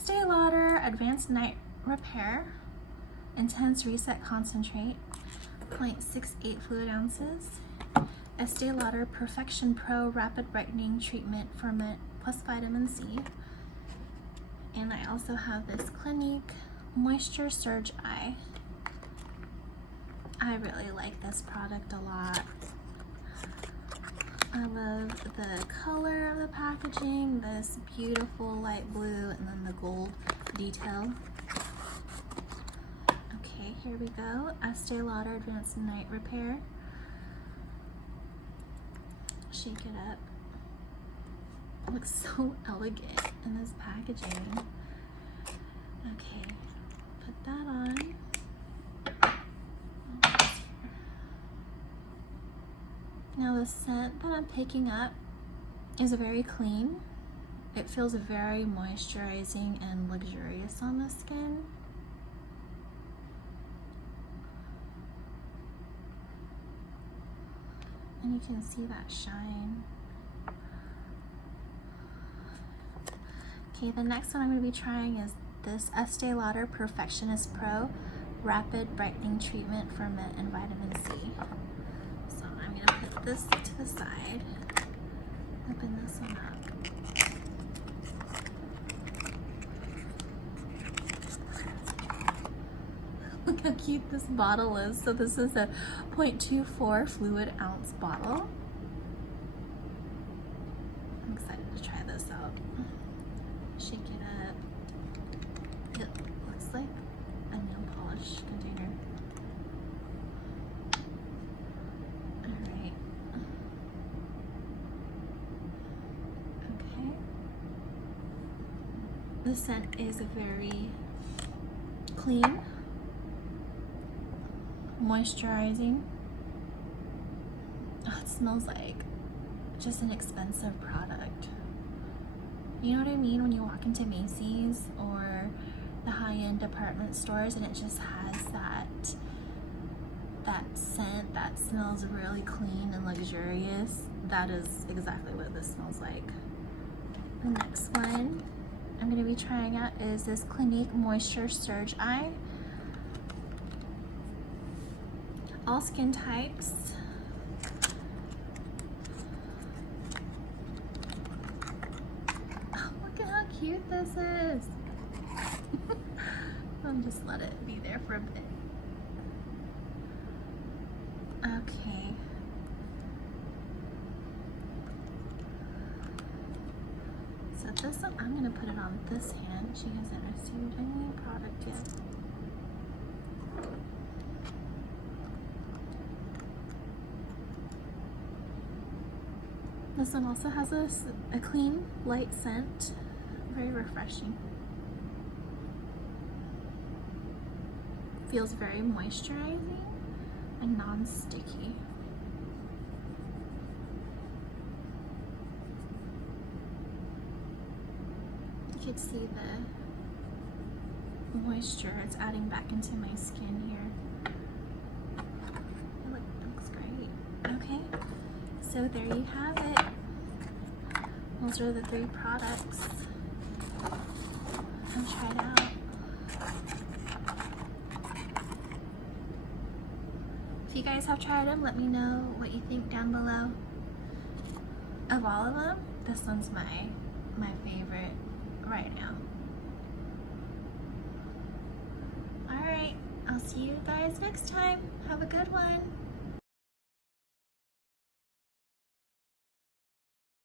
Estee Lauder Advanced Night Repair Intense Reset Concentrate, 0.68 fluid ounces. Estee Lauder Perfection Pro Rapid Brightening Treatment for Mint plus vitamin C. And I also have this Clinique Moisture Surge Eye. I really like this product a lot. I love the color of the packaging, this beautiful light blue and then the gold detail. Okay, here we go. Estee Lauder Advanced Night Repair. Shake it up. It looks so elegant in this packaging. Okay, put that on. Now the scent that I'm picking up is very clean. It feels very moisturizing and luxurious on the skin. And you can see that shine. Okay, the next one I'm going to be trying is this Estee Lauder Perfectionist Pro Rapid Brightening Treatment for Mint and Vitamin C. So I'm going to put this to the side. Open this one up. Look how cute this bottle is. So this is a 0.24 fluid ounce bottle. I'm excited to try this out. Shake it up. It looks like a nail polish container. Alright. Okay. The scent is very clean, moisturizing. Oh, it smells like just an expensive product. You know what I mean? When you walk into Macy's or the high-end department stores and it just has that scent that smells really clean and luxurious. That is exactly what this smells like. The next one I'm going to be trying out is this Clinique Moisture Surge Eye. All skin types. Oh, look at how cute this is. I'll just let it be there for a bit. Okay. So this one, I'm going to put it on this hand. She hasn't received any product yet. This one also has a clean, light scent. Very refreshing. Feels very moisturizing and non-sticky. You can see the moisture it's adding back into my skin here. It looks great. Okay, so there you have it. Those are the 3 products. Come try it out. If you guys have tried them, let me know what you think down below. Of all of them, this one's my favorite right now. Alright, I'll see you guys next time. Have a good one.